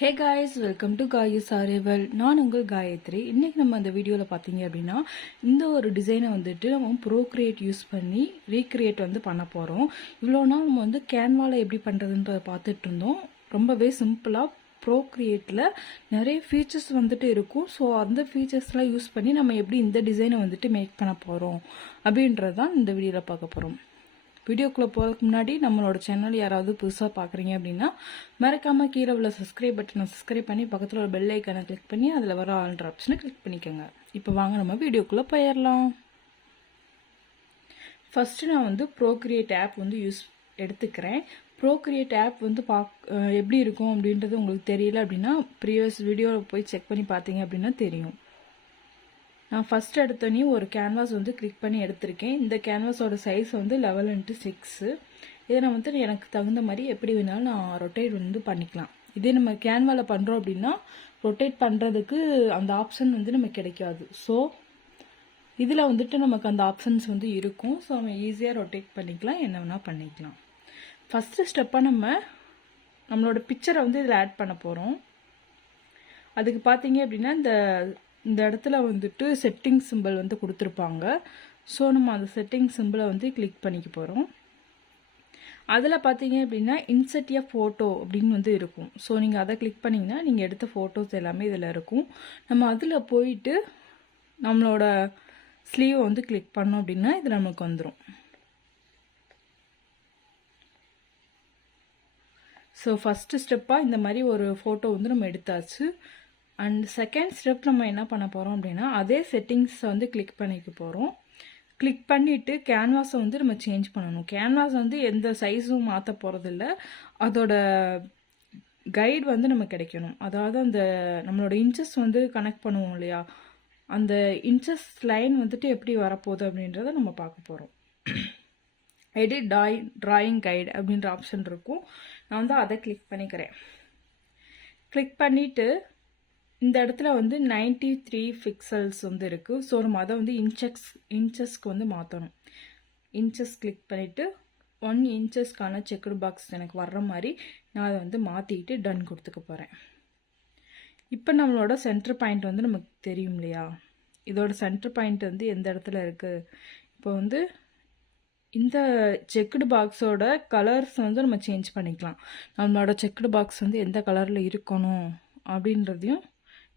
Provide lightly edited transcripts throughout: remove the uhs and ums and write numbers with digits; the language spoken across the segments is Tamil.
ஹே காய்ஸ், வெல்கம் டு காய்ஸ் ஆரேவல். நான் உங்கள் காயத்ரி. இன்றைக்கி நம்ம அந்த வீடியோவில் பார்த்தீங்க அப்படின்னா இந்த ஒரு டிசைனை வந்துட்டு நம்ம ப்ரோக்ரியேட் யூஸ் பண்ணி ரீக்ரியேட் பண்ண போகிறோம். இவ்வளோ நாள் நம்ம கேன்வாவில் எப்படி பண்ணுறதுன்றதை பார்த்துட்டு இருந்தோம். ரொம்பவே சிம்பிளாக ப்ரோக்ரியேட்டில் நிறைய ஃபீச்சர்ஸ் இருக்கும். ஸோ அந்த ஃபீச்சர்ஸ்லாம் யூஸ் பண்ணி நம்ம எப்படி இந்த டிசைனை மேக் பண்ண போகிறோம் அப்படின்றது தான் இந்த வீடியோவில் பார்க்க போகிறோம். வீடியோக்குள்ளே போகிறதுக்கு முன்னாடி நம்மளோட சேனல் யாராவது புதுசாக பார்க்குறீங்க அப்படின்னா மறக்காமல் கீழே உள்ள சப்ஸ்கிரைப் பட்டனை சப்ஸ்கிரைப் பண்ணி பக்கத்தில் ஒரு பெல் ஐக்கானை கிளிக் பண்ணி அதில் வர ஆல்ன்ற ஆப்ஷனை கிளிக் பண்ணிக்கோங்க. இப்போ வாங்க நம்ம வீடியோக்குள்ளே போயிடலாம். ஃபஸ்ட்டு நான் ப்ரோக்ரியேட் ஆப் எடுத்துக்கிறேன். ப்ரோக்ரியேட் ஆப் எப்படி இருக்கும் அப்படின்றது உங்களுக்கு தெரியல அப்படின்னா ப்ரீவியஸ் வீடியோவில் போய் செக் பண்ணி பார்த்தீங்க அப்படின்னா தெரியும். நான் ஃபஸ்ட் எடுத்தோன்னே ஒரு கேன்வாஸ் கிளிக் பண்ணி எடுத்திருக்கேன். இந்த கேன்வாஸோட சைஸ் 11x6. இதை நான் எனக்கு தகுந்த மாதிரி எப்படி வேணாலும் நான் ரொட்டேட் பண்ணிக்கலாம். இதே நம்ம கேன்வாவில் பண்ணுறோம் அப்படின்னா ரொட்டேட் பண்ணுறதுக்கு அந்த ஆப்ஷன் நமக்கு கிடைக்காது. ஸோ இதில் நமக்கு அந்த ஆப்ஷன்ஸ் இருக்கும். ஸோ நம்ம ஈஸியாக ரொட்டேட் பண்ணிக்கலாம், என்ன வேணால் பண்ணிக்கலாம். ஃபஸ்ட்டு ஸ்டெப்பாக நம்மளோட பிக்சரை இதில் ஆட் பண்ண போகிறோம். அதுக்கு பார்த்தீங்க அப்படின்னா இந்த இடத்துல செட்டிங் சிம்பிள் கொடுத்துருப்பாங்க. ஸோ நம்ம அந்த செட்டிங் சிம்பிளை கிளிக் பண்ணிக்க போகிறோம். அதில் பார்த்தீங்க அப்படின்னா இன்செர்ட் எ ஃபோட்டோ அப்படின்னு இருக்கும். ஸோ நீங்கள் அதை கிளிக் பண்ணிங்கன்னா நீங்கள் எடுத்த ஃபோட்டோஸ் எல்லாமே இதில் இருக்கும். நம்ம அதில் போயிட்டு நம்மளோட ஸ்லீவை கிளிக் பண்ணோம் அப்படின்னா இதில் நமக்கு வந்துடும். ஸோ ஃபஸ்ட்டு ஸ்டெப்பாக இந்த மாதிரி ஒரு ஃபோட்டோ நம்ம எடுத்தாச்சு. அண்ட் செகண்ட் ஸ்டெப் நம்ம என்ன பண்ண போகிறோம் அப்படின்னா அதே செட்டிங்ஸை கிளிக் பண்ணிக்க போகிறோம். கிளிக் பண்ணிவிட்டு கேன்வாஸை நம்ம சேஞ்ச் பண்ணணும். கேன்வாஸ் எந்த சைஸும் மாற்ற போகிறதில்ல. அதோட கைடு நம்ம கிடைக்கணும். அதாவது அந்த நம்மளோட இன்ச்சஸ் கனெக்ட் பண்ணுவோம் இல்லையா, அந்த இன்ச்சஸ் லைன் எப்படி வரப்போகுது அப்படின்றத நம்ம பார்க்க போகிறோம். எடிட் ட்ராயிங் கைடு அப்படின்ற ஆப்ஷன் இருக்கும். நான் அதை கிளிக் பண்ணிக்கிறேன். கிளிக் பண்ணிவிட்டு இந்த இடத்துல 93 பிக்சல்ஸ் இருக்குது. ஸோ நம்ம அதை இன்ச்சஸ்க்கு மாற்றணும். இன்ச்சஸ் கிளிக் பண்ணிவிட்டு 1 இன்ச்சஸ்க்கான செக்குடு பாக்ஸ் எனக்கு வர்ற மாதிரி நான் அதை மாற்றிட்டு டன் கொடுத்துக்க போகிறேன். இப்போ நம்மளோட சென்டர் பாயிண்ட் நமக்கு தெரியும் இல்லையா, இதோட சென்டர் பாயிண்ட் எந்த இடத்துல இருக்குது. இப்போ இந்த செக்குடு பாக்ஸோட கலர்ஸ் நம்ம சேஞ்ச் பண்ணிக்கலாம். நம்மளோட செக்குடு பாக்ஸ் எந்த கலரில் இருக்கணும் அப்படின்றதையும்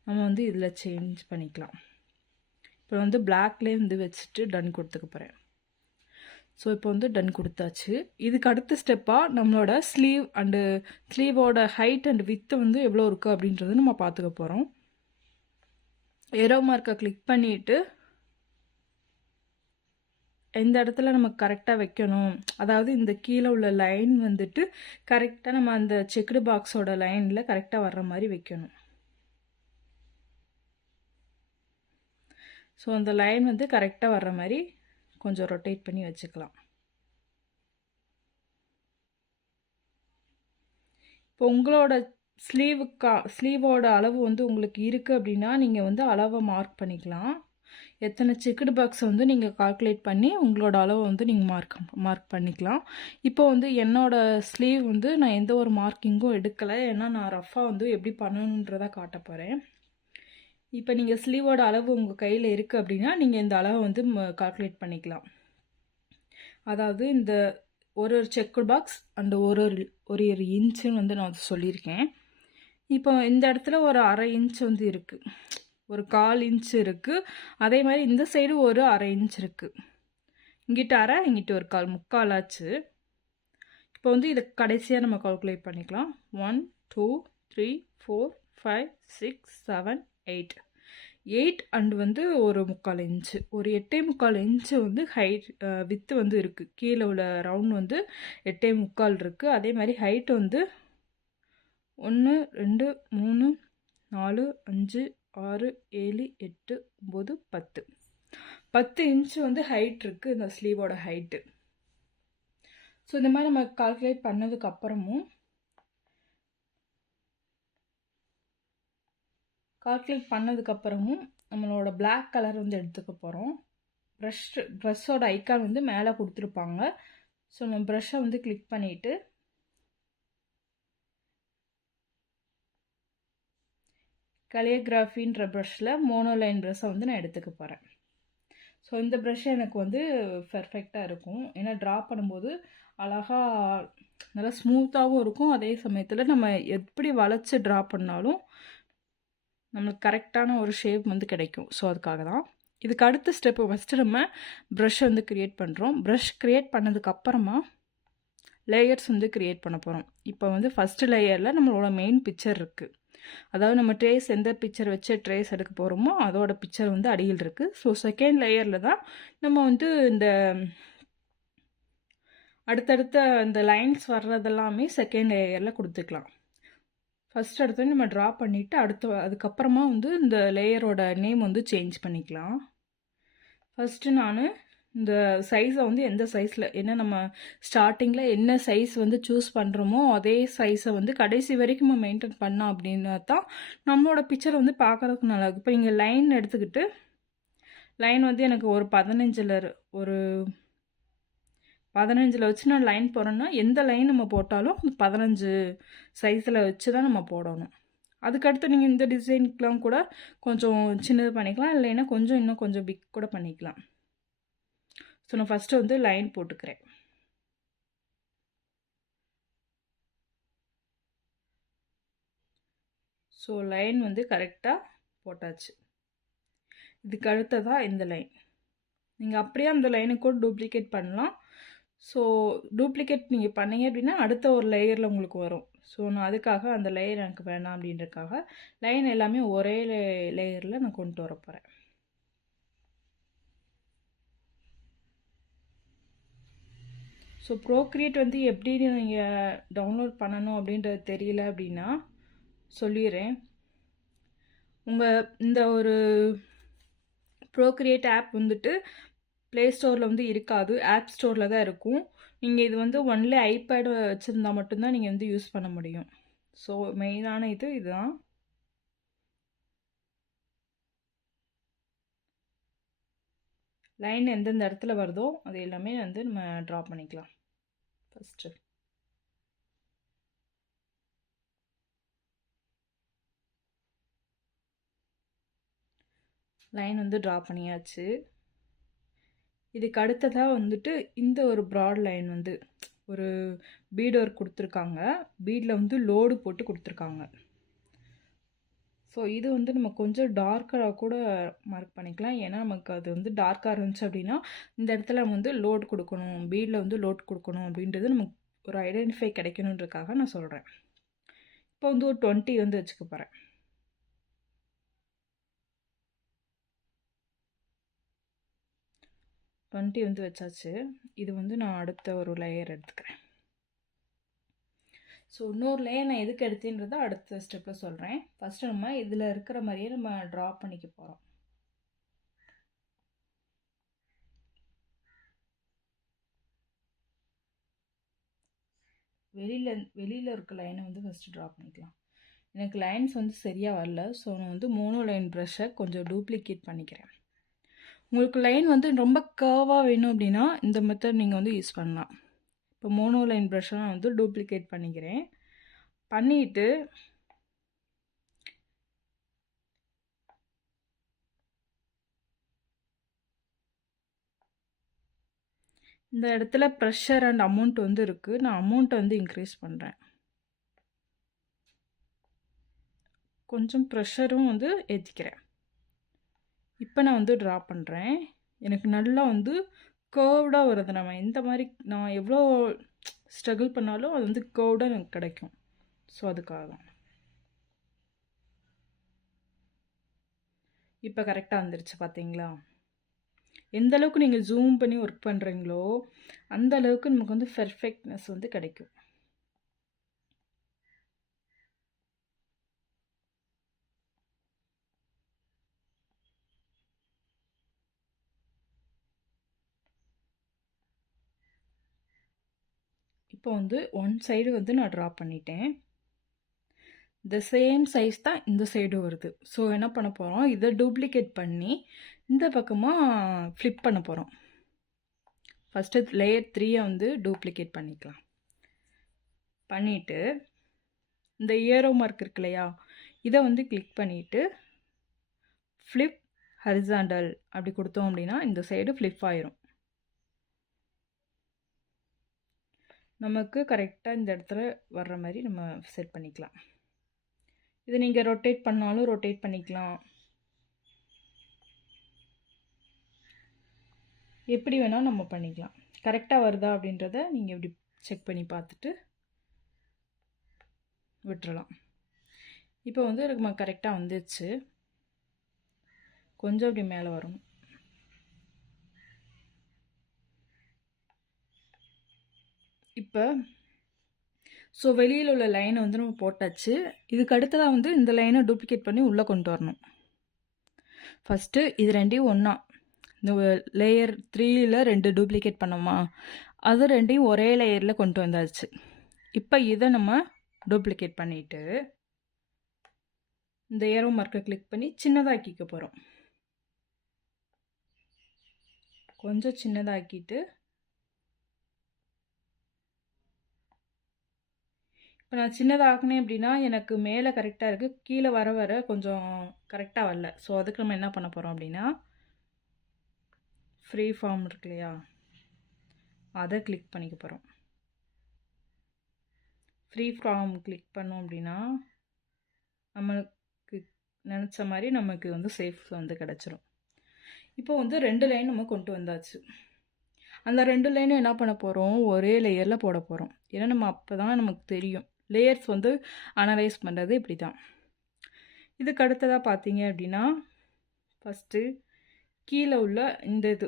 நம்ம இதில் சேஞ்ச் பண்ணிக்கலாம். இப்போ பிளாக்லேயே வச்சுட்டு டன் கொடுத்துக்க போகிறேன். ஸோ இப்போ டன் கொடுத்தாச்சு. இதுக்கு அடுத்த ஸ்டெப்பாக நம்மளோட ஸ்லீவ் அண்டு ஸ்லீவோட ஹைட் அண்ட் வித்து எவ்வளோ இருக்குது அப்படின்றது நம்ம பார்த்துக்க போகிறோம். ஏரோ மார்க்கை கிளிக் பண்ணிவிட்டு எந்த இடத்துல நம்ம கரெக்டாக வைக்கணும், அதாவது இந்த கீழே உள்ள லைன் கரெக்டாக நம்ம அந்த செக்குடு பாக்ஸோட லைனில் கரெக்டாக வர்ற மாதிரி வைக்கணும். ஸோ அந்த லைன் கரெக்டாக வர்ற மாதிரி கொஞ்சம் ரொட்டேட் பண்ணி வச்சுக்கலாம். இப்போ உங்களோட ஸ்லீவோட அளவு உங்களுக்கு இருக்குது அப்படின்னா நீங்கள் அளவை மார்க் பண்ணிக்கலாம். எத்தனை செக்குடு பாக்ஸ் நீங்கள் கால்குலேட் பண்ணி உங்களோட அளவை நீங்கள் மார்க் பண்ணிக்கலாம். இப்போ என்னோட ஸ்லீவ் நான் எந்த ஒரு மார்க்கிங்கும் எடுக்கலை. ஏன்னா நான் ரஃபாக எப்படி பண்ணணுன்றதை காட்ட போகிறேன். இப்போ நீங்கள் ஸ்லீவோட அளவு உங்கள் கையில் இருக்குது அப்படின்னா நீங்கள் இந்த அளவை கால்குலேட் பண்ணிக்கலாம். அதாவது இந்த ஒரு செக்குடு பாக்ஸ் அண்ட் ஒரு இன்ச்சுன்னு நான் சொல்லியிருக்கேன். இப்போ இந்த இடத்துல ஒரு 1/2 இன்ச் இருக்குது, ஒரு 1/4 இன்ச் இருக்குது. அதே மாதிரி இந்த சைடு ஒரு 1/2 இன்ச் இருக்குது. இங்கிட்ட 1/2, இங்கிட்ட ஒரு 1/4, 3/4 ஆச்சு. இப்போ இதை கடைசியாக நம்ம கால்குலேட் பண்ணிக்கலாம். 1 2 3 4 5 6 7 8 அண்ட் ஒரு 3/4 இன்ச்சு, ஒரு 8.75 இன்ச்சு ஹைட் வித்து இருக்குது. கீழே உள்ள ரவுண்ட் 8.75 இருக்குது. அதே மாதிரி ஹைட் 1 2 3 4 5 6 7 8 9 10 இன்ச்சு ஹைட் இருக்குது இந்த ஸ்லீவோட ஹைட்டு. ஸோ இந்த மாதிரி நம்ம கால்குலேட் பண்ணதுக்கப்புறமும் நம்மளோட பிளாக் கலர் எடுத்துக்க போகிறோம். ப்ரஷ்ஷோட ஐக்கான் மேலே கொடுத்துருப்பாங்க. ஸோ நம்ம ப்ரஷ்ஷை கிளிக் பண்ணிவிட்டு கலியோகிராஃபின்ற ப்ரஷில் மோனோலைன் ப்ரஷ்ஷை வந்து நான் எடுத்துக்க போகிறேன். ஸோ இந்த ப்ரஷ் எனக்கு வந்து பெர்ஃபெக்டாக இருக்கும். ஏன்னா ட்ரா பண்ணும்போது அழகாக நல்லா ஸ்மூத்தாகவும் இருக்கும். அதே சமயத்தில் நம்ம எப்படி வளைச்சி ட்ரா பண்ணாலும் நம்மளுக்கு கரெக்டான ஒரு ஷேப் வந்து கிடைக்கும். ஸோ அதுக்காக தான். இதுக்கு அடுத்த ஸ்டெப்பு ஃபஸ்ட்டு நம்ம ப்ரஷ் வந்து க்ரியேட் பண்ணுறோம். ப்ரஷ் க்ரியேட் பண்ணதுக்கப்புறமா லேயர்ஸ் வந்து க்ரியேட் பண்ண போகிறோம். இப்போ வந்து ஃபஸ்ட்டு லேயரில் நம்மளோட மெயின் பிக்சர் இருக்குது. அதாவது நம்ம ட்ரேஸ் எந்த பிக்சர் வச்சு ட்ரேஸ் எடுக்க போகிறோமோ அதோட பிக்சர் வந்து அடியில் இருக்குது. ஸோ செகண்ட் லேயரில் தான் நம்ம வந்து இந்த அடுத்தடுத்த இந்த லைன்ஸ் வர்றதெல்லாமே செகண்ட் லேயரில் கொடுத்துக்கலாம். ஃபஸ்ட் அடுத்து நம்ம ட்ரா பண்ணிவிட்டு அதுக்கப்புறமா வந்து இந்த லேயரோட நேம் வந்து சேஞ்ச் பண்ணிக்கலாம். ஃபஸ்ட்டு நான் இந்த சைஸை வந்து எந்த சைஸில் ஏன்னா நம்ம ஸ்டார்டிங்கில் என்ன சைஸ் வந்து சூஸ் பண்ணுறோமோ அதே சைஸை வந்து கடைசி வரைக்கும் நம்ம மெயின்டைன் பண்ணோம் அப்படின்னா தான் நம்மளோட பிக்சரை வந்து பார்க்குறதுக்கு நல்லா இருக்கும். இப்போ நீங்கள் லைன் எடுத்துக்கிட்டு லைன் வந்து எனக்கு ஒரு 15 வச்சு நான் லைன் போடுறேன்னா எந்த லைன் நம்ம போட்டாலும் 15 சைஸில் வச்சு தான் நம்ம போடணும். அதுக்கடுத்து நீங்கள் இந்த டிசைனுக்கெலாம் கூட கொஞ்சம் சின்னது பண்ணிக்கலாம், இல்லைன்னா இன்னும் கொஞ்சம் பிக் கூட பண்ணிக்கலாம். ஸோ நான் ஃபஸ்ட்டு வந்து லைன் போட்டுக்கிறேன். ஸோ லைன் வந்து கரெக்டாக போட்டாச்சு. இதுக்கு அடுத்ததாக இந்த லைன் நீங்கள் அப்படியே அந்த லைனுக்கு கூட டூப்ளிகேட் பண்ணலாம். ஸோ டூப்ளிகேட் நீங்கள் பண்ணீங்க அப்படின்னா அடுத்த ஒரு லேயரில் உங்களுக்கு வரும். ஸோ நான் அதுக்காக அந்த லேயர் எனக்கு வேணாம் அப்படின்றதுக்காக லைன் எல்லாமே ஒரே லேயரில் நான் கொண்டு வர போகிறேன். ஸோ ப்ரோக்ரியேட் வந்து எப்படி நீங்கள் டவுன்லோட் பண்ணணும் அப்படின்றது தெரியல அப்படின்னா சொல்லிடுறேன். உங்கள் இந்த ஒரு ப்ரோக்ரியேட் ஆப் வந்துட்டு ப்ளே ஸ்டோரில் வந்து இருக்காது, ஆப் ஸ்டோரில் தான் இருக்கும். நீங்கள் இது வந்து ஒன்லி ஐபேடு வச்சுருந்தா மட்டும்தான் நீங்கள் வந்து யூஸ் பண்ண முடியும். ஸோ மெயினான இதுதான். லைன் எந்தெந்த இடத்துல வருதோ அது எல்லாமே வந்து நம்ம ட்ரா பண்ணிக்கலாம். ஃபஸ்ட்டு லைன் வந்து ட்ரா பண்ணியாச்சு. இதுக்கு அடுத்ததாக வந்துட்டு இந்த ஒரு ப்ராட் லைன் வந்து ஒரு பீட் ஒர்க் கொடுத்துருக்காங்க. பீடில் வந்து லோடு போட்டு கொடுத்துருக்காங்க. ஸோ இது வந்து நம்ம கொஞ்சம் டார்க்கராக கூட மார்க் பண்ணிக்கலாம். ஏன்னா நமக்கு அது வந்து டார்க்காக இருந்துச்சு அப்படின்னா இந்த இடத்துல நம்ம வந்து லோட் கொடுக்கணும், பீடில் வந்து லோட் கொடுக்கணும் அப்படின்றது நமக்கு ஒரு ஐடென்டிஃபை கிடைக்கணுன்றதுக்காக நான் சொல்கிறேன். இப்போ வந்து ஒரு 20 வந்து வச்சுக்க போகிறேன். வந்து வச்சாச்சு. இது வந்து நான் அடுத்த ஒரு லேயர் எடுத்துக்கிறேன். ஸோ இன்னொரு லேயர் நான் எதுக்கு எடுத்தேன்றதை அடுத்த ஸ்டெப்பில் சொல்கிறேன். ஃபஸ்ட்டு நம்ம இதில் இருக்கிற மாதிரியே நம்ம ட்ரா பண்ணிக்க போகிறோம். வெளியில் இருக்க லைனை வந்து ஃபஸ்ட்டு ட்ரா பண்ணிக்கலாம். எனக்கு லைன்ஸ் வந்து சரியாக வரல. ஸோ நான் வந்து மோனோ லைன் ப்ரஷ்ஷை கொஞ்சம் டூப்ளிகேட் பண்ணிக்கிறேன். உங்களுக்கு லைன் வந்து ரொம்ப கர்வாக வேணும் அப்படின்னா இந்த மெத்தட் நீங்கள் வந்து யூஸ் பண்ணலாம். இப்போ மோனோ லைன் ப்ரஷ்ஷை நான் வந்து டூப்ளிகேட் பண்ணிக்கிறேன். பண்ணிவிட்டு இந்த இடத்துல ப்ரெஷர் அண்ட் அமௌண்ட் வந்து இருக்குது. நான் அமௌண்ட்டை வந்து இன்க்ரீஸ் பண்ணுறேன். கொஞ்சம் ப்ரெஷரும் வந்து ஏற்றிக்கிறேன். இப்போ நான் வந்து ட்ரா பண்ணுறேன். எனக்கு நல்லா வந்து கர்வ்டாக வருது. நான் எவ்வளோ ஸ்ட்ரகிள் பண்ணாலும் அது வந்து கர்வ்டாக எனக்கு கிடைக்கும். ஸோ அதுக்காக தான். இப்போ கரெக்டாக வந்துருச்சு பார்த்தீங்களா? எந்த அளவுக்கு நீங்கள் ஜூம் பண்ணி ஒர்க் பண்ணுறீங்களோ அந்த அளவுக்கு நமக்கு வந்து பெர்ஃபெக்ட்னஸ் வந்து கிடைக்கும். இப்போ வந்து ஒன் சைடு வந்து நான் ட்ரா பண்ணிட்டேன். இந்த சேம் சைஸ் தான் இந்த சைடும் வருது. ஸோ என்ன பண்ண போகிறோம், இதை டூப்ளிகேட் பண்ணி இந்த பக்கமாக ஃப்ளிப் பண்ண போகிறோம். ஃபஸ்ட்டு லேயர் 3 வந்து டூப்ளிகேட் பண்ணிக்கலாம். பண்ணிவிட்டு இந்த ஏரோ மார்க் இருக்கு இல்லையா, இதை வந்து கிளிக் பண்ணிவிட்டு ஃப்ளிப் ஹரிசாண்டல் அப்படி கொடுத்தோம் அப்படின்னா இந்த சைடு ஃப்ளிப் ஆயிரும். நமக்கு கரெக்டாக இந்த இடத்துல வர்ற மாதிரி நம்ம செட் பண்ணிக்கலாம். இதை நீங்கள் ரொட்டேட் பண்ணாலும் ரொட்டேட் பண்ணிக்கலாம், எப்படி வேணால் நம்ம பண்ணிக்கலாம். கரெக்டாக வருதா அப்படின்றத நீங்கள் இப்படி செக் பண்ணி பார்த்துட்டு விட்டுறலாம். இப்போ வந்து நம்ம கரெக்டாக வந்துடுச்சு. கொஞ்சம் அப்படி மேலே வரும். இப்போ ஸோ வெளியில் உள்ள லைனை வந்து நம்ம போட்டாச்சு. இதுக்கு அடுத்ததாக வந்து இந்த லைனை டூப்ளிகேட் பண்ணி உள்ளே கொண்டு வரணும். ஃபஸ்ட்டு இது ரெண்டையும் ஒன்றா இந்த லேயர் 3ல் 2 டூப்ளிகேட் பண்ணோமா, அது ரெண்டையும் ஒரே லேயரில் கொண்டு வந்தாச்சு. இப்போ இதை நம்ம டூப்ளிகேட் பண்ணிவிட்டு இந்த ஏரோ மார்க்கை கிளிக் பண்ணி சின்னதாக்கிக்க போகிறோம். கொஞ்சம் சின்னதாக்கிட்டு இப்போ நான் சின்னதாகினேன் அப்படின்னா எனக்கு மேலே கரெக்டாக இருக்குது, கீழே வர வர கொஞ்சம் கரெக்டாக வரல. ஸோ அதுக்கு நம்ம என்ன பண்ண போகிறோம் அப்படின்னா ஃப்ரீ ஃபார்ம் இருக்கு இல்லையா, அதை கிளிக் பண்ணிக்க போகிறோம். ஃப்ரீ ஃபார்ம் கிளிக் பண்ணோம் அப்படின்னா நம்மளுக்கு நினச்ச மாதிரி நமக்கு வந்து சேஃப் வந்து கிடச்சிரும். இப்போ வந்து 2 லைன் நம்ம கொண்டு வந்தாச்சு. அந்த 2 லைனும் என்ன பண்ண போகிறோம், ஒரே லேயரில் போட போகிறோம். ஏன்னா நம்ம அப்போ தான் நமக்கு தெரியும் லேயர்ஸ் வந்து அனலைஸ் பண்ணுறது இப்படி தான். இதுக்கு அடுத்ததாக பார்த்தீங்க அப்படின்னா ஃபஸ்ட்டு கீழே உள்ள இந்த இது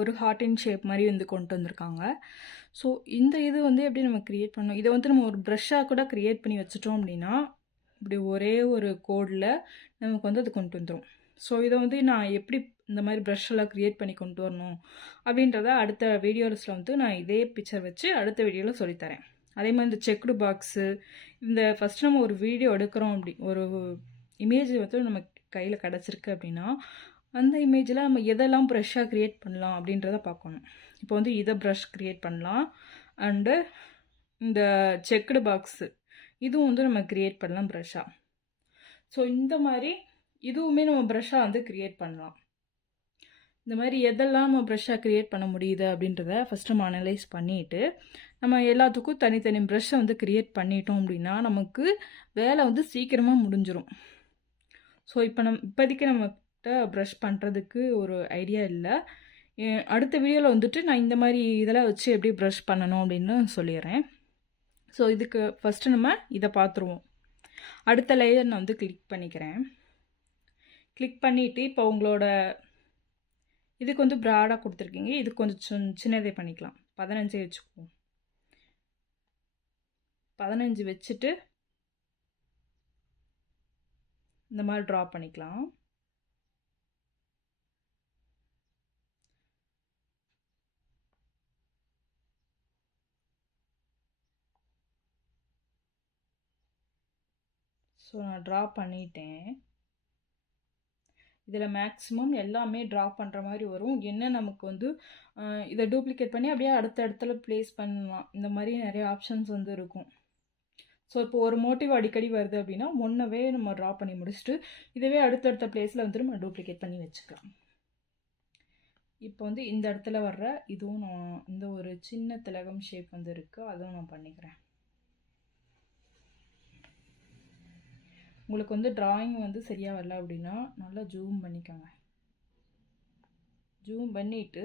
ஒரு ஹார்டின் ஷேப் மாதிரி வந்து கொண்டு வந்திருக்காங்க. ஸோ இந்த இது வந்து எப்படி நம்ம க்ரியேட் பண்ணோம், இதை வந்து நம்ம ஒரு ப்ரஷ்ஷாக கூட க்ரியேட் பண்ணி வச்சுட்டோம் அப்படின்னா இப்படி ஒரே ஒரு கோடில் நமக்கு வந்து அது கொண்டு வந்துடும். ஸோ இதை வந்து நான் எப்படி இந்த மாதிரி ப்ரஷ்ஷெல்லாம் க்ரியேட் பண்ணி கொண்டு வரணும் அப்படின்றத அடுத்த வீடியோஸில் வந்து நான் இதே பிக்சர் வச்சு அடுத்த வீடியோவில் சொல்லித்தரேன். அதே மாதிரி இந்த செக்குடு பாக்ஸு, இந்த ஃபஸ்ட்டு நம்ம ஒரு வீடியோ எடுக்கிறோம், அப்படி ஒரு இமேஜ் வந்து நம்ம கையில் கிடச்சிருக்கு அப்படின்னா அந்த இமேஜில் நம்ம எதெல்லாம் ப்ரஷ்ஷாக க்ரியேட் பண்ணலாம் அப்படின்றத பார்க்கணும். இப்போ வந்து இதை ப்ரஷ் க்ரியேட் பண்ணலாம். அண்டு இந்த செக்குடு பாக்ஸு இதுவும் வந்து நம்ம க்ரியேட் பண்ணலாம் ப்ரஷ்ஷாக. ஸோ இந்த மாதிரி இதுவுமே நம்ம ப்ரஷ்ஷாக வந்து க்ரியேட் பண்ணலாம். இந்த மாதிரி எதெல்லாம் நம்ம ப்ரஷ்ஷாக க்ரியேட் பண்ண முடியுது அப்படின்றத ஃபஸ்ட்டு நம்ம அனலைஸ் பண்ணிவிட்டு நம்ம எல்லாத்துக்கும் தனித்தனி ப்ரஷ்ஷை வந்து க்ரியேட் பண்ணிட்டோம் அப்படின்னா நமக்கு வேலை வந்து சீக்கிரமாக முடிஞ்சிடும். ஸோ இப்போ இப்போதைக்கு நம்மகிட்ட ப்ரஷ் பண்ணுறதுக்கு ஒரு ஐடியா இல்லை. அடுத்த வீடியோவில் வந்துட்டு நான் இந்த மாதிரி இதெல்லாம் வச்சு எப்படி ப்ரஷ் பண்ணணும் அப்படின்னு சொல்லிடுறேன். ஸோ இதுக்கு ஃபஸ்ட்டு நம்ம இதை பார்த்துருவோம். அடுத்த லேயர் நான் வந்து கிளிக் பண்ணிக்கிறேன். கிளிக் பண்ணிவிட்டு இப்போ உங்களோட இதுக்கு வந்து ப்ராடாக கொடுத்துருக்கீங்க, இது கொஞ்சம் சின்னதே பண்ணிக்கலாம். 15 வச்சுக்குவோம். 15 வச்சுட்டு இந்த மாதிரி ட்ரா பண்ணிக்கலாம். ஸோ நான் ட்ரா பண்ணிட்டேன். இதில் மேக்ஸிமம் எல்லாமே ட்ரா பண்ணுற மாதிரி வரும். என்ன நமக்கு வந்து இதை டூப்ளிகேட் பண்ணி அப்படியே அடுத்த இடத்துல ப்ளேஸ் பண்ணலாம். இந்த மாதிரி நிறைய ஆப்ஷன்ஸ் வந்து இருக்கும். ஸோ இப்போ ஒரு மோட்டிவ் அடிக்கடி வருது அப்படின்னா முன்னவே நம்ம ட்ரா பண்ணி முடிச்சுட்டு இதுவே அடுத்தடுத்த பிளேஸில் வந்து நம்ம டூப்ளிகேட் பண்ணி வச்சுக்கலாம். இப்போ வந்து இந்த இடத்துல வர்ற இதுவும் நான் இந்த ஒரு சின்ன திலகம் ஷேப் வந்து இருக்குது, அதுவும் நான் பண்ணிக்கிறேன். உங்களுக்கு வந்து டிராயிங் வந்து சரியாக வரல அப்படின்னா நல்லா ஜூம் பண்ணிக்கோங்க. ஜூம் பண்ணிவிட்டு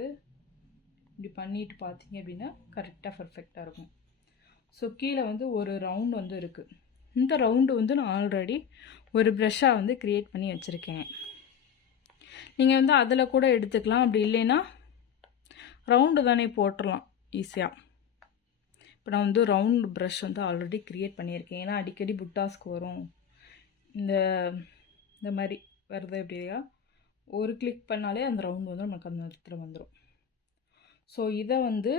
இப்படி பண்ணிவிட்டு பார்த்தீங்க அப்படின்னா கரெக்டாக பர்ஃபெக்டாக இருக்கும். ஸோ கீழே வந்து ஒரு ரவுண்டு வந்து இருக்குது. இந்த ரவுண்டு வந்து நான் ஆல்ரெடி ஒரு ப்ரஷ்ஷாக வந்து க்ரியேட் பண்ணி வச்சுருக்கேன். நீங்கள் வந்து அதில் கூட எடுத்துக்கலாம். அப்படி இல்லைன்னா ரவுண்டு தானே போட்டுடலாம் ஈஸியாக. இப்போ நான் வந்து ரவுண்டு ப்ரஷ் வந்து ஆல்ரெடி க்ரியேட் பண்ணியிருக்கேன். ஏன்னா அடிக்கடி புட்டாஸ்க்கு வரும் இந்த மாதிரி வருது. எப்படியா ஒரு கிளிக் பண்ணாலே அந்த ரவுண்டு வந்து நமக்கு அந்த இடத்துல வந்துடும். ஸோ இதை வந்து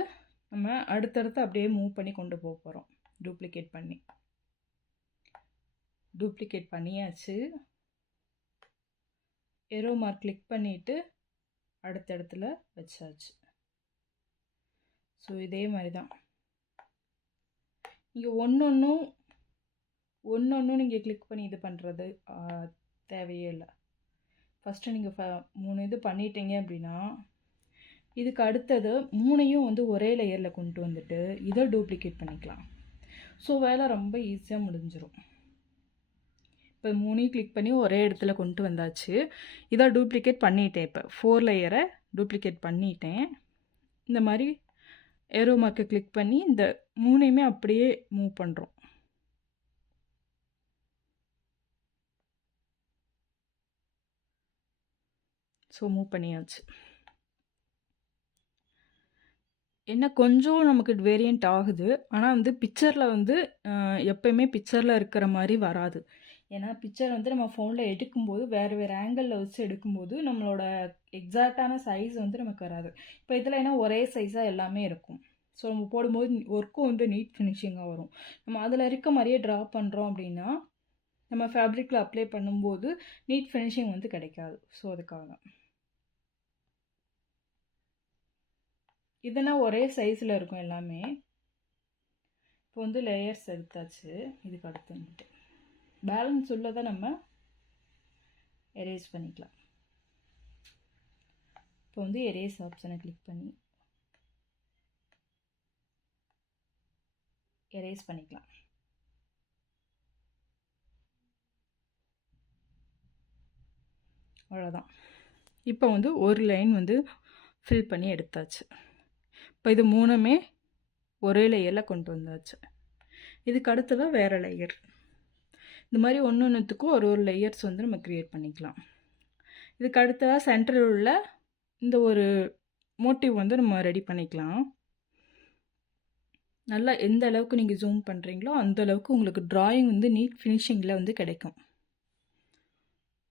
நம்ம அடுத்தடுத்து அப்படியே மூவ் பண்ணி கொண்டு போக போகிறோம். டூப்ளிகேட் பண்ணியாச்சு. ஏரோ மார்க் கிளிக் பண்ணிவிட்டு அடுத்த இடத்துல வச்சாச்சு. ஸோ இதே மாதிரி தான் இங்கே ஒன்று ஒன்று நீங்கள் கிளிக் பண்ணி இது பண்ணுறது தேவையே இல்லை. ஃபஸ்ட்டு நீங்கள் 3 இது பண்ணிட்டீங்க அப்படின்னா, இதுக்கு அடுத்தது 3யும் வந்து ஒரே லேயரில் கொண்டு வந்துட்டு இதை டூப்ளிகேட் பண்ணிக்கலாம். ஸோ வேலை ரொம்ப ஈஸியாக முடிஞ்சிடும். இப்போ 3யும் கிளிக் பண்ணி ஒரே இடத்துல கொண்டு வந்தாச்சு. இதை டூப்ளிகேட் பண்ணிட்டேன். இப்போ 4 லேயரை டூப்ளிகேட் பண்ணிட்டேன். இந்த மாதிரி ஏரோ மார்க்கை கிளிக் பண்ணி இந்த 3யுமே அப்படியே மூவ் பண்ணுறோம். ஸோ மூவ் பண்ணியாச்சு. என்ன கொஞ்சம் நமக்கு வேரியண்ட் ஆகுது. ஆனால் வந்து பிக்சரில் வந்து எப்போயுமே பிக்சரில் இருக்கிற மாதிரி வராது. ஏன்னா பிக்சர் வந்து நம்ம ஃபோனில் எடுக்கும்போது வேறு ஆங்கிளில் வச்சு எடுக்கும்போது நம்மளோட எக்ஸாக்டான சைஸ் வந்து நமக்கு வராது. இப்போ இதில் என்ன ஒரே சைஸாக எல்லாமே இருக்கும். ஸோ நம்ம போடும்போது ஒர்க்கும் வந்து நீட் ஃபினிஷிங்காக வரும். நம்ம அதில் இருக்க மாதிரியே ட்ரா பண்ணுறோம் அப்படின்னா நம்ம ஃபேப்ரிக்கில் அப்ளை பண்ணும்போது நீட் ஃபினிஷிங் வந்து கிடைக்காது. ஸோ அதுக்காக இதுனா ஒரே சைஸில் இருக்கும் எல்லாமே. இப்போ வந்து லேயர்ஸ் எடுத்தாச்சு. இதுக்கு அடுத்து வந்துட்டு பேலன்ஸ் உள்ளதை நம்ம எரேஸ் பண்ணிக்கலாம். இப்போ வந்து எரேஸ் ஆப்ஷனை கிளிக் பண்ணி எரேஸ் பண்ணிக்கலாம். அவ்வளோதான். இப்போ வந்து ஒரு லைன் வந்து ஃபில் பண்ணி எடுத்தாச்சு. இப்போ இது 3மே ஒரே லேயரில் கொண்டு வந்தாச்சு. இதுக்கு அடுத்ததாக வேறு லேயர். இந்த மாதிரி ஒன்றுத்துக்கும் ஒரு லேயர்ஸ் வந்து நம்ம க்ரியேட் பண்ணிக்கலாம். இதுக்கு அடுத்ததாக சென்டரில் உள்ள இந்த ஒரு மோட்டிவ் வந்து நம்ம ரெடி பண்ணிக்கலாம். நல்லா எந்த அளவுக்கு நீங்கள் ஜூம் பண்ணுறீங்களோ அந்த அளவுக்கு உங்களுக்கு ட்ராயிங் வந்து நீட் ஃபினிஷிங்கில் வந்து கிடைக்கும்.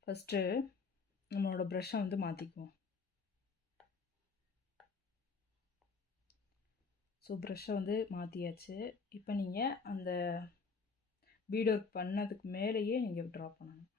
ஃபஸ்ட்டு நம்மளோட ப்ரஷ்ஷை வந்து மாற்றிக்குவோம். ஸோ ப்ரஷ்ஷை வந்து மாற்றியாச்சு. இப்போ நீங்கள் அந்த பீட் ஒர்க் பண்ணதுக்கு மேலேயே நீங்கள் ட்ரா பண்ணணும்.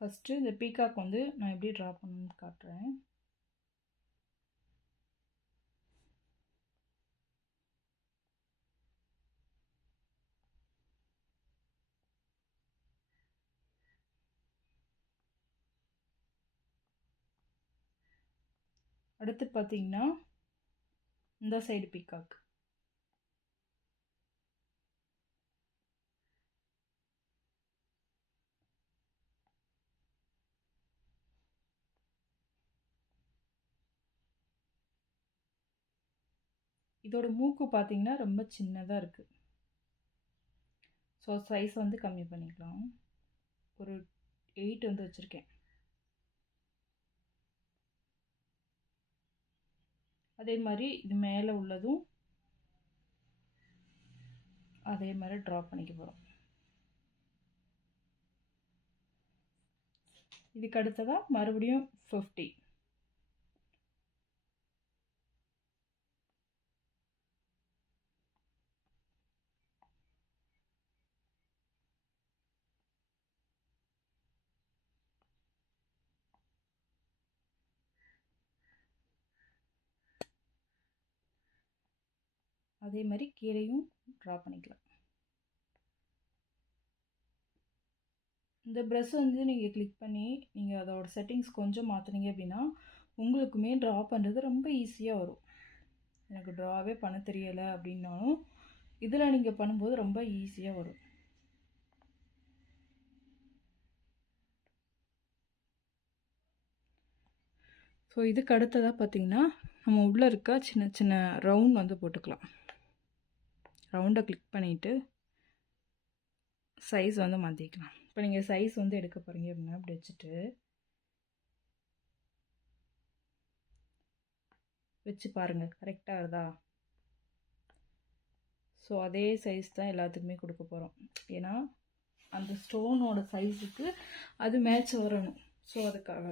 ஃபஸ்ட்டு இந்த பீகாக் வந்து நான் எப்படி ட்ரா பண்ணணும்னு காட்டுறேன். அடுத்து பார்த்தீங்கன்னா இந்த சைடு பீகாக். இதோட மூக்கு பார்த்தீங்கன்னா ரொம்ப சின்னதாக இருக்குது. ஸோ சைஸ் வந்து கம்மி பண்ணிக்கலாம். ஒரு 8 வந்து வச்சுருக்கேன். அதே மாதிரி இது மேலே உள்ளதும் அதே மாதிரி ட்ரா பண்ணிக்க போகிறோம். இதுக்கு அடுத்ததாக மறுபடியும் 50. அதே மாதிரி கீழேயும் ட்ரா பண்ணிக்கலாம். இந்த ப்ரஷ் வந்து நீங்கள் கிளிக் பண்ணி நீங்கள் அதோட செட்டிங்ஸ் கொஞ்சம் மாற்றினீங்க அப்படின்னா உங்களுக்குமே ட்ரா பண்ணுறது ரொம்ப ஈஸியாக வரும். எனக்கு ட்ராவே பண்ண தெரியலை அப்படின்னாலும் இதில் நீங்கள் பண்ணும்போது ரொம்ப ஈஸியாக வரும். ஸோ இதுக்கு அடுத்ததாக பார்த்தீங்கன்னா நம்ம உள்ளே இருக்க சின்ன சின்ன ரவுண்ட் வந்து போட்டுக்கலாம். ரவுண்டை கிளிக் பண்ணிவிட்டு சைஸ் வந்து மாற்றிக்கலாம். இப்போ நீங்கள் சைஸ் வந்து எடுக்க போகிறீங்க அப்படின்னா அப்படி வச்சு பாருங்கள் கரெக்டாக வருதா. ஸோ அதே சைஸ் தான் எல்லாத்துக்குமே கொடுக்க போகிறோம். ஏன்னா அந்த ஸ்டோனோட சைஸுக்கு அது மேட்ச் வரணும். ஸோ அதுக்காக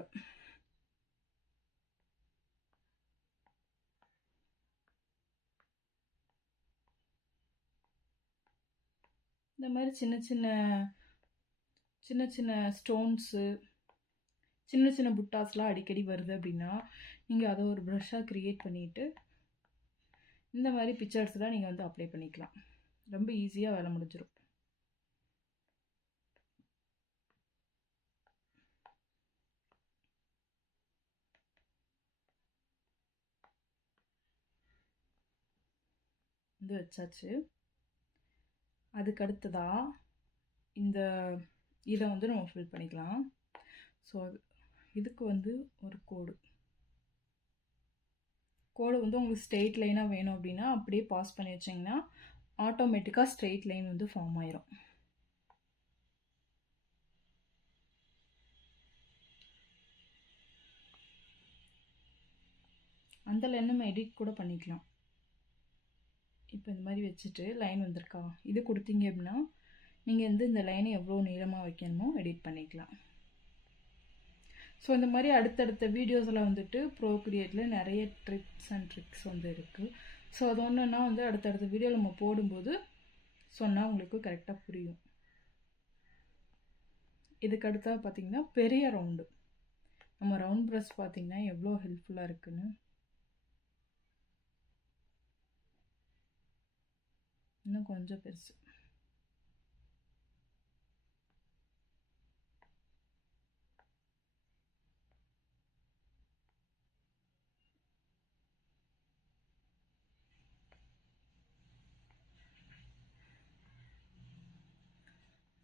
இந்த மாதிரி சின்ன சின்ன ஸ்டோன்ஸு, சின்ன சின்ன புட்டாஸ்லாம் அடிக்கடி வருது அப்படின்னா நீங்கள் அதை ஒரு ப்ரஷ்ஷாக க்ரியேட் பண்ணிவிட்டு இந்த மாதிரி பிக்சர்ஸ்லாம் நீங்கள் வந்து அப்ளை பண்ணிக்கலாம். ரொம்ப ஈஸியாக வேலை முடிஞ்சிடும். இது வச்சாச்சு. அதுக்கு அடுத்ததாக இதை வந்து நம்ம ஃபில் பண்ணிக்கலாம். ஸோ இதுக்கு வந்து ஒரு கோடு வந்து உங்களுக்கு ஸ்ட்ரெயிட் லைனாக வேணும் அப்படின்னா அப்படியே பாஸ் பண்ணி வச்சிங்கன்னா ஆட்டோமேட்டிக்காக ஸ்ட்ரெயிட் லைன் வந்து ஃபார்ம் ஆயிரும். அந்த லைன் நம்ம எடிட் கூட பண்ணிக்கலாம். இப்போ இந்த மாதிரி வச்சுட்டு லைன் வந்திருக்கா, இது கொடுத்தீங்க அப்படின்னா நீங்கள் வந்து இந்த லைனை எவ்வளோ நீளமாக வைக்கணுமோ எடிட் பண்ணிக்கலாம். ஸோ இந்த மாதிரி அடுத்தடுத்த வீடியோஸில் வந்துட்டு ப்ரோக்ரியேட்டில் நிறைய ட்ரிப்ஸ் அண்ட் ட்ரிக்ஸ் வந்து இருக்குது. ஸோ அது ஒன்றுன்னா வந்து அடுத்தடுத்த வீடியோ நம்ம போடும்போது சொன்னால் உங்களுக்கு கரெக்டாக புரியும். இதுக்கு அடுத்தது பார்த்திங்கன்னா பெரிய ரவுண்டு. நம்ம ரவுண்ட் ப்ரஷ் பார்த்திங்கன்னா எவ்வளோ ஹெல்ப்ஃபுல்லாக இருக்குன்னு. இன்னும் கொஞ்சம் பெருசு.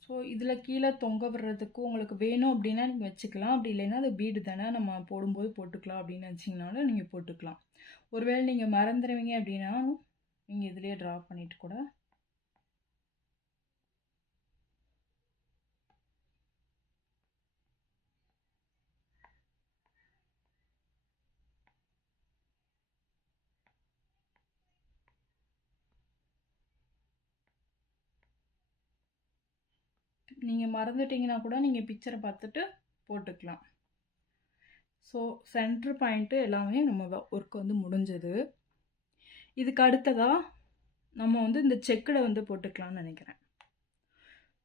ஸோ இதில் கீழே தொங்க விடுறதுக்கு உங்களுக்கு வேணும் அப்படின்னா நீங்கள் வச்சுக்கலாம். அப்படி இல்லைன்னா அது பீடு தானே நம்ம போடும்போது போட்டுக்கலாம் அப்படின்னு நினச்சிங்கனாலும் நீங்கள் போட்டுக்கலாம். ஒருவேளை நீங்கள் மறந்துடுவீங்க அப்படின்னா நீங்கள் இதிலேயே ட்ரா பண்ணிட்டு கூட நீங்கள் மறந்துட்டிங்கன்னா கூட நீங்கள் பிக்சரை பார்த்துட்டு போட்டுக்கலாம். ஸோ சென்ட்ரு பாயிண்ட்டு எல்லாமே நம்ம ஒர்க் வந்து முடிஞ்சது. இதுக்கு அடுத்ததாக நம்ம வந்து இந்த செக்குடை வந்து போட்டுக்கலாம்னு நினைக்கிறேன்.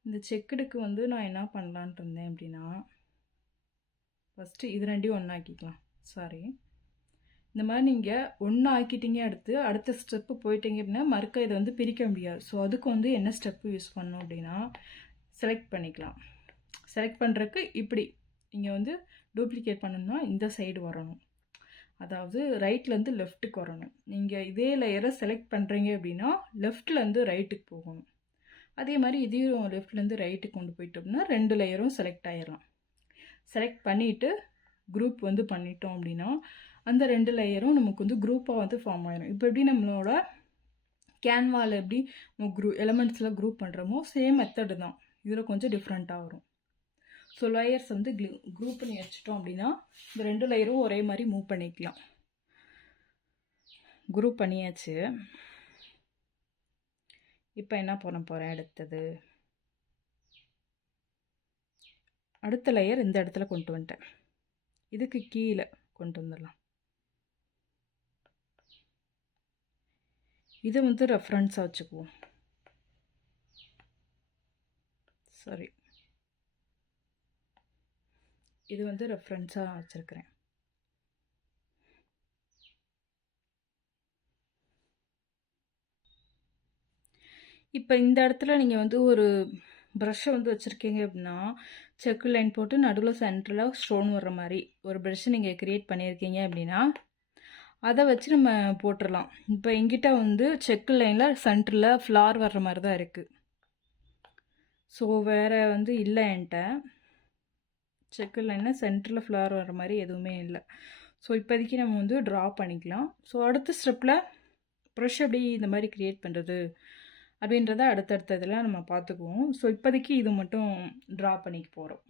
இந்த செக்குடுக்கு வந்து நான் என்ன பண்ணலான்ட்டு இருந்தேன் அப்படின்னா, ஃபஸ்ட்டு இது ரெண்டையும் ஒன்றாக்கிக்கலாம். சாரி, இந்த மாதிரி நீங்கள் ஒன்று ஆக்கிட்டீங்க, அடுத்த ஸ்டெப்பு போயிட்டீங்க அப்படின்னா மறுக்க இதை வந்து பிரிக்க முடியாது. ஸோ அதுக்கு வந்து என்ன ஸ்டெப்பு யூஸ் பண்ணோம் அப்படின்னா செலக்ட் பண்ணிக்கலாம். செலக்ட் பண்ணுறதுக்கு இப்படி நீங்கள் வந்து டூப்ளிகேட் பண்ணணும்னா இந்த சைடு வரணும், அதாவது ரைட்லேருந்து லெஃப்ட்டுக்கு வரணும். நீங்கள் இதே லேயரை செலக்ட் பண்ணுறீங்க அப்படின்னா லெஃப்ட்லேருந்து ரைட்டுக்கு போகணும். அதே மாதிரி இதையும் லெஃப்ட்லேருந்து ரைட்டுக்கு கொண்டு போயிட்டோம்னா 2 லேயரும் செலக்ட் ஆகிடலாம். செலக்ட் பண்ணிவிட்டு குரூப் வந்து பண்ணிட்டோம் அப்படின்னா அந்த 2 லேயரும் நமக்கு வந்து குரூப்பாக வந்து ஃபார்ம் ஆகிடும். இப்போ எப்படி நம்மளோட கேன்வாவில் எப்படி எலமெண்ட்ஸில் குரூப் பண்ணுறோமோ சேம் மெத்தடு தான், இதில் கொஞ்சம் டிஃப்ரெண்ட்டாக வரும். ஸோ லேயர்ஸ் வந்து குரூப் பண்ணி வச்சுட்டோம் அப்படின்னா இந்த 2 லேயரும் ஒரே மாதிரி மூவ் பண்ணிக்கலாம். குரூப் பண்ணியாச்சு. இப்போ என்ன பண்ண போகிறேன், அடுத்த லேயர் இந்த இடத்துல கொண்டு வந்துட்டேன். இதுக்கு கீழே கொண்டு வந்துடலாம். இது வந்து ரெஃபரன்ஸாக வச்சுக்குவோம். சாரி, இது வந்து ரெஃபரன்ஸாக வச்சுருக்கிறேன். இப்போ இந்த இடத்துல நீங்கள் வந்து ஒரு ப்ரஷ்ஷை வந்து வச்சுருக்கீங்க அப்படின்னா செக்கு லைன் போட்டு நடுவில் சென்டரில் ஸ்டோன் வர்ற மாதிரி ஒரு ப்ரஷ்ஷை நீங்கள் க்ரியேட் பண்ணியிருக்கீங்க அப்படின்னா அதை வச்சு நம்ம போட்டுடலாம். இப்போ எங்கிட்ட வந்து செக்கு லைனில் சென்டரில் ஃப்ளார் வர்ற மாதிரி தான் இருக்குது. ஸோ வேறு வந்து இல்லை என்கிட்ட செக்கு லைனில் சென்டரில் ஃப்ளார் வர்ற மாதிரி எதுவுமே இல்லை. ஸோ இப்போதைக்கு நம்ம வந்து ட்ரா பண்ணிக்கலாம். ஸோ அடுத்த ஸ்டெப்பில் ப்ரஷ் எப்படி இந்த மாதிரி க்ரியேட் பண்ணுறது அப்படின்றத அடுத்தடுத்த இதில் நம்ம பார்த்துக்குவோம். ஸோ இப்போதைக்கு இது மட்டும் ட்ரா பண்ணிக்க போகிறோம்.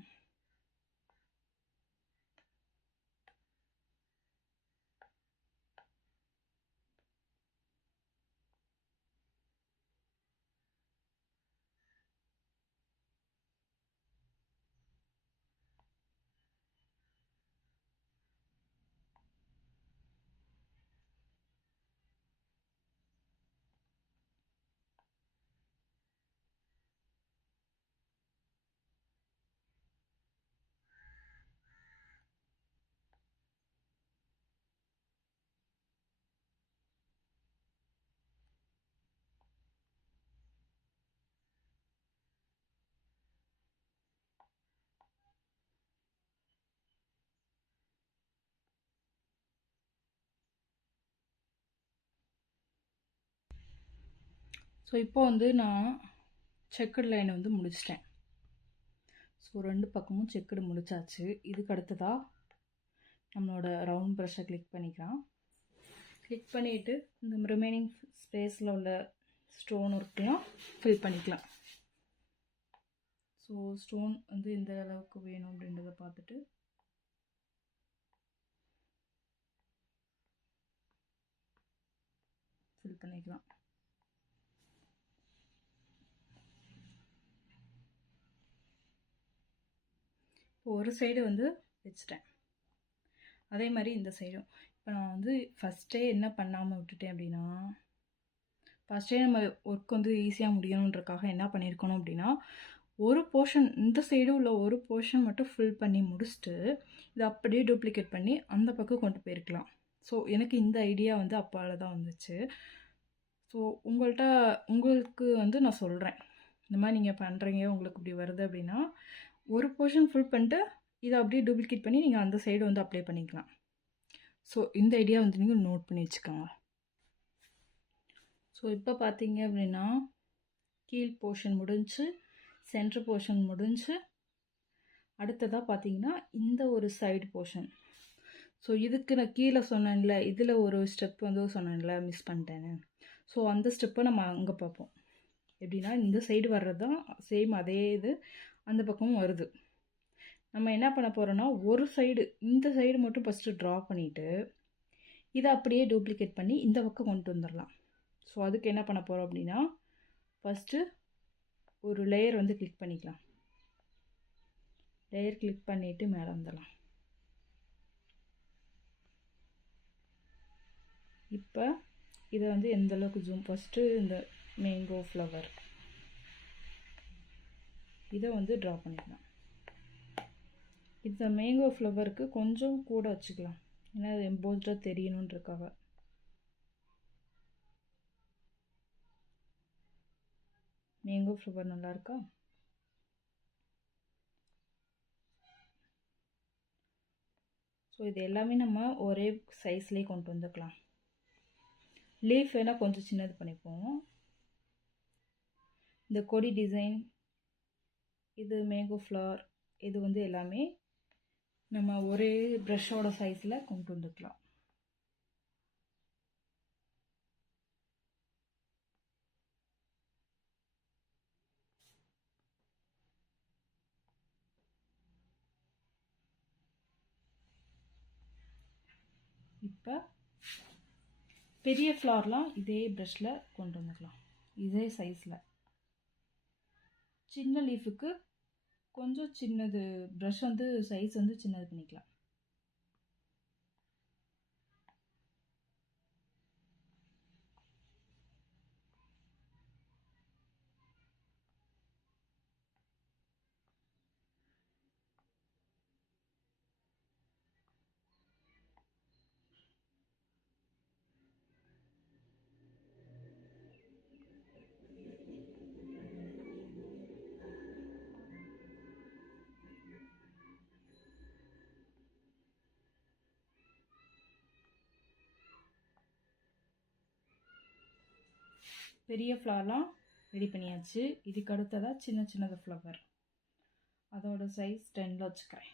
ஸோ இப்போ வந்து நான் செக்கட் லைனை வந்து முடிச்சிட்டேன். ஸோ 2 பக்கமும் செக்குடு முடிச்சாச்சு. இதுக்கு அடுத்ததாக நம்மளோட ரவுண்ட் ப்ரஷ்ஷை கிளிக் பண்ணிக்கலாம். கிளிக் பண்ணிவிட்டு இந்த ரிமைனிங் ஸ்பேஸில் உள்ள ஸ்டோன் ஒர்க்கையும் ஃபில் பண்ணிக்கலாம். ஸோ ஸ்டோன் வந்து எந்த அளவுக்கு வேணும் அப்படின்றத பார்த்துட்டு ஃபில் பண்ணிக்கலாம். இப்போ ஒரு சைடு வந்து வச்சிட்டேன். அதே மாதிரி இந்த சைடும். இப்போ நான் வந்து ஃபஸ்ட்டே என்ன பண்ணாமல் விட்டுட்டேன் அப்படின்னா, ஃபஸ்ட்டே நம்ம ஒர்க் வந்து ஈஸியாக முடியணுன்றக்காக என்ன பண்ணியிருக்கணும் அப்படின்னா, ஒரு போர்ஷன் இந்த சைடும் உள்ள ஒரு போர்ஷன் மட்டும் ஃபில் பண்ணி முடிச்சுட்டு இதை அப்படியே டூப்ளிகேட் பண்ணி அந்த பக்கம் கொண்டு போயிருக்கலாம். ஸோ எனக்கு இந்த ஐடியா வந்து அப்பால தான் வந்துச்சு. ஸோ உங்களுக்கு வந்து நான் சொல்கிறேன், இந்த மாதிரி நீங்கள் பண்ணுறீங்க, உங்களுக்கு இப்படி வருது அப்படின்னா ஒரு போர்ஷன் ஃபில் பண்ணிட்டு இதை அப்படியே டூப்ளிகேட் பண்ணி நீங்கள் அந்த சைடு வந்து அப்ளை பண்ணிக்கலாம். ஸோ இந்த ஐடியா வந்து நீங்கள் நோட் பண்ணி வச்சுக்கோங்க. ஸோ இப்போ பார்த்தீங்க அப்படின்னா கீழ் போர்ஷன் முடிஞ்சு, சென்டர் போர்ஷன் முடிஞ்சு, அடுத்ததாக பார்த்தீங்கன்னா இந்த ஒரு சைடு போர்ஷன். ஸோ இதுக்கு நான் கீழே சொன்னேன்ல, இதில் ஒரு ஸ்டெப் வந்து சொன்னேன்ல மிஸ் பண்ணிட்டேன்னு. ஸோ அந்த ஸ்டெப்பை நம்ம அங்கே பார்ப்போம். எப்படின்னா இந்த சைடு வர்றது தான் சேம் அதே இது அந்த பக்கமும் வருது. நம்ம என்ன பண்ண போகிறோன்னா ஒரு சைடு, இந்த சைடு மட்டும் ஃபஸ்ட்டு ட்ரா பண்ணிவிட்டு இதை அப்படியே டூப்ளிகேட் பண்ணி இந்த பக்கம் கொண்டு வந்துடலாம். ஸோ அதுக்கு என்ன பண்ண போகிறோம் அப்படின்னா, ஃபஸ்ட்டு ஒரு லேயர் வந்து கிளிக் பண்ணிக்கலாம். லேயர் கிளிக் பண்ணிவிட்டு மேலே வந்துடலாம். இப்போ இதை வந்து எந்த அளவுக்கு ஜூம், ஃபஸ்ட்டு இந்த மேங்கோ ஃப்ளவர் இதை வந்து ட்ரா பண்ணிக்கலாம். இந்த மேங்கோ ஃப்ளவருக்கு கொஞ்சம் கூட வச்சுக்கலாம், ஏன்னா அது எம்போஸ்டாக தெரியணுன்றக்காக. மேங்கோ ஃப்ளவர் நல்லா இருக்கா? ஸோ இது எல்லாமே நம்ம ஒரே சைஸ்லேயே கொண்டு வந்துக்கலாம். லீஃப் வேணால் கொஞ்சம் சின்னது பண்ணிப்போம். இந்த கொடி டிசைன், இது மேங்கோ ஃப்ளவர், இது வந்து எல்லாமே நம்ம ஒரே ப்ரஷ்ஷோட சைஸில் கொண்டு வந்துக்கலாம். இப்போ பெரிய ஃப்ளவர்லாம் இதே ப்ரஷ்ஷில் கொண்டு வந்துக்கலாம், இதே சைஸில். சின்ன லீஃபுக்கு கொஞ்சம் சின்னது ப்ரஷ் வந்து சைஸ் வந்து சின்னது பண்ணிக்கலாம். பெரிய ஃப்ளவர்லாம் ரெடி பண்ணியாச்சு. இதுக்கு அடுத்ததாக சின்ன சின்னது ஃப்ளவர், அதோட சைஸ் 10ல் வச்சுக்கிறேன்.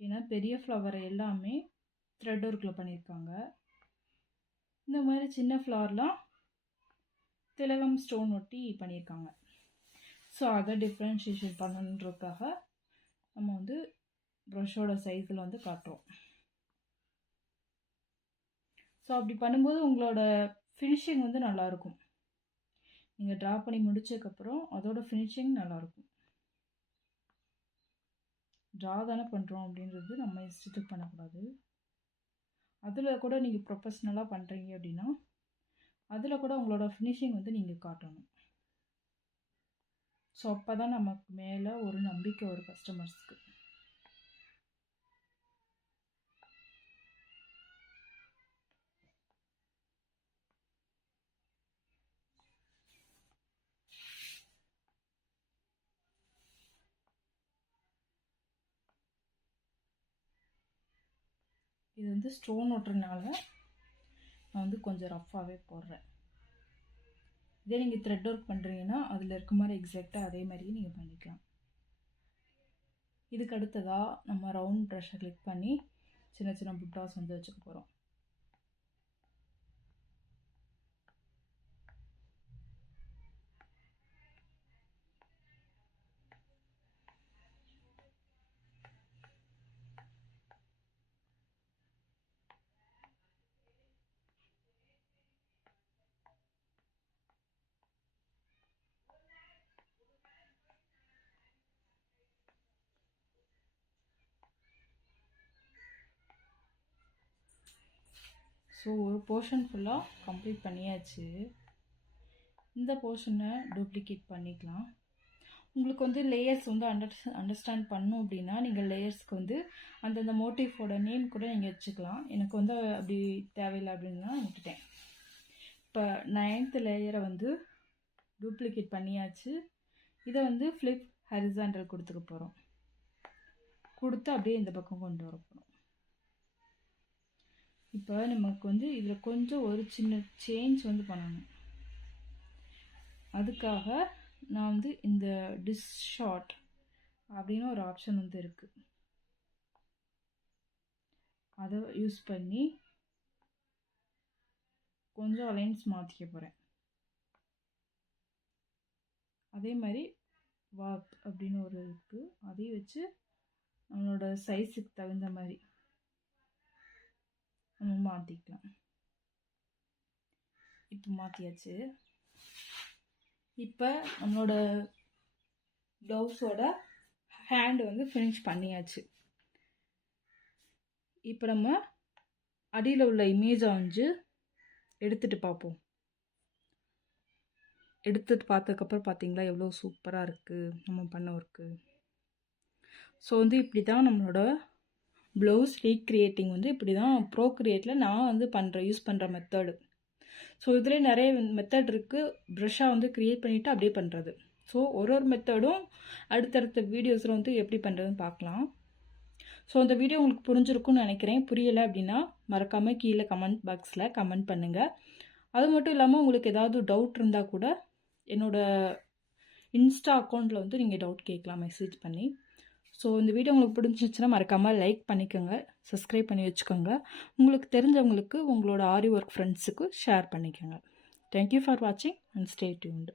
ஏன்னா பெரிய ஃப்ளவர் எல்லாமே த்ரெட் ஒர்க்கில் பண்ணியிருக்காங்க. இந்த மாதிரி சின்ன ஃப்ளவர்லாம் திலகம் ஸ்டோன் ஒட்டி பண்ணியிருக்காங்க. ஸோ அதை டிஃப்ரென்ஷியேஷன் பண்ணணுன்றதுக்காக நம்ம வந்து ப்ரஷோட சைஸில் வந்து காட்டுறோம். ஸோ அப்படி பண்ணும்போது உங்களோட ஃபினிஷிங் வந்து நல்லாயிருக்கும். நீங்கள் ட்ரா பண்ணி முடிச்சதுக்கப்புறம் அதோட ஃபினிஷிங் நல்லாயிருக்கும். ட்ரா தானே பண்ணுறோம் அப்படின்றது நம்ம இஷ்டத்துக்கு பண்ணக்கூடாது. அதில் கூட நீங்கள் ப்ரொஃபஷ்னலாக பண்ணுறீங்க அப்படின்னா அதில் கூட உங்களோட ஃபினிஷிங் வந்து நீங்கள் காட்டணும். ஸோ அப்போ தான் நமக்கு மேலே ஒரு நம்பிக்கை ஒரு கஸ்டமர்ஸ்க்கு. இது வந்து ஸ்டோன் ஒட்டுறதுனால நான் வந்து கொஞ்சம் ரஃப்பாகவே போடுறேன். இதே நீங்கள் த்ரெட் ஒர்க் பண்ணுறீங்கன்னா அதில் இருக்க மாதிரி எக்ஸாக்டாக அதே மாதிரியே நீங்கள் பண்ணிக்கலாம். இதுக்கு அடுத்ததாக நம்ம ரவுண்ட் ப்ரஷ்ஷை கிளிக் பண்ணி சின்ன சின்ன புட்டாஸ் வந்து வச்சுக்க போகிறோம். ஸோ ஒரு போர்ஷன் ஃபுல்லாக கம்ப்ளீட் பண்ணியாச்சு. இந்த போர்ஷனை டூப்ளிகேட் பண்ணிக்கலாம். உங்களுக்கு வந்து லேயர்ஸ் வந்து அண்டர்ஸ்டாண்ட் பண்ணும் அப்படின்னா நீங்கள் லேயர்ஸ்க்கு வந்து அந்தந்த மோட்டிஃபோட நேம் கூட நீங்கள் வச்சுக்கலாம். எனக்கு வந்து அப்படி தேவையில்லை அப்படின்னு தான் விட்டுட்டேன். இப்போ 9th லேயரை வந்து டூப்ளிகேட் பண்ணியாச்சு. இதை வந்து ஃப்ளிப் ஹரிசாண்டல் கொடுத்துக்க போகிறோம். கொடுத்து அப்படியே இந்த பக்கம் கொண்டு வர போகிறோம். இப்போ நமக்கு வந்து இதில் கொஞ்சம் ஒரு சின்ன சேஞ்ச் வந்து பண்ணணும். அதுக்காக நான் வந்து இந்த டிஸ்ஷார்ட் அப்படின்னு ஒரு ஆப்ஷன் வந்து இருக்குது. அதை யூஸ் பண்ணி கொஞ்சம் அலைன்ஸ் மாற்றிக்க போகிறேன். அதே மாதிரி வார்ப் அப்படின்னு ஒரு இருக்குது. அதையும் வச்சு நம்மளோட சைஸுக்கு தகுந்த மாதிரி நம்ம மாற்றிக்கலாம். இப்போ மாற்றியாச்சு. இப்போ நம்மளோட ப்ளவுஸோட ஹேண்டு வந்து ஃபினிஷ் பண்ணியாச்சு. இப்போ நம்ம அடியில் உள்ள இமேஜை வந்து எடுத்துகிட்டு பார்ப்போம். எடுத்துகிட்டு பார்த்ததுக்கப்புறம் பார்த்தீங்களா எவ்வளோ சூப்பராக இருக்குது நம்ம பண்ண ஒர்க்கு. ஸோ வந்து இப்படி தான் நம்மளோட ப்ளவுஸ் ரீக்ரியேட்டிங் வந்து இப்படி தான் ப்ரோக்ரியேட்டில் நான் வந்து யூஸ் பண்ணுற மெத்தடு. ஸோ இதில் நிறைய மெத்தட் இருக்குது. ப்ரஷ்ஷாக வந்து க்ரியேட் பண்ணிவிட்டு அப்படியே பண்ணுறது. ஸோ ஒரு மெத்தடும் அடுத்தடுத்த வீடியோஸில் வந்து எப்படி பண்ணுறதுன்னு பார்க்கலாம். ஸோ இந்த வீடியோ உங்களுக்கு புரிஞ்சிருக்கும்னு நினைக்கிறேன். புரியலை அப்படின்னா மறக்காமல் கீழே கமெண்ட் பாக்ஸில் கமெண்ட் பண்ணுங்கள். அது மட்டும் இல்லாமல் உங்களுக்கு ஏதாவது டவுட் இருந்தால் கூட என்னோடய இன்ஸ்டா அக்கௌண்ட்டில் வந்து நீங்கள் டவுட் கேட்கலாம் மெசேஜ் பண்ணி. ஸோ இந்த வீடியோ உங்களுக்கு பிடிச்சிருந்துச்சுன்னா மறக்காமல் லைக் பண்ணிக்கோங்க, சப்ஸ்கிரைப் பண்ணி வச்சுக்கோங்க. உங்களுக்கு தெரிஞ்சவங்களுக்கு உங்களோட ஆரி ஒர்க் ஃப்ரெண்ட்ஸுக்கு ஷேர் பண்ணிக்கோங்க. தேங்க்யூ ஃபார் வாட்சிங் அண்ட் ஸ்டே டியூன்டு.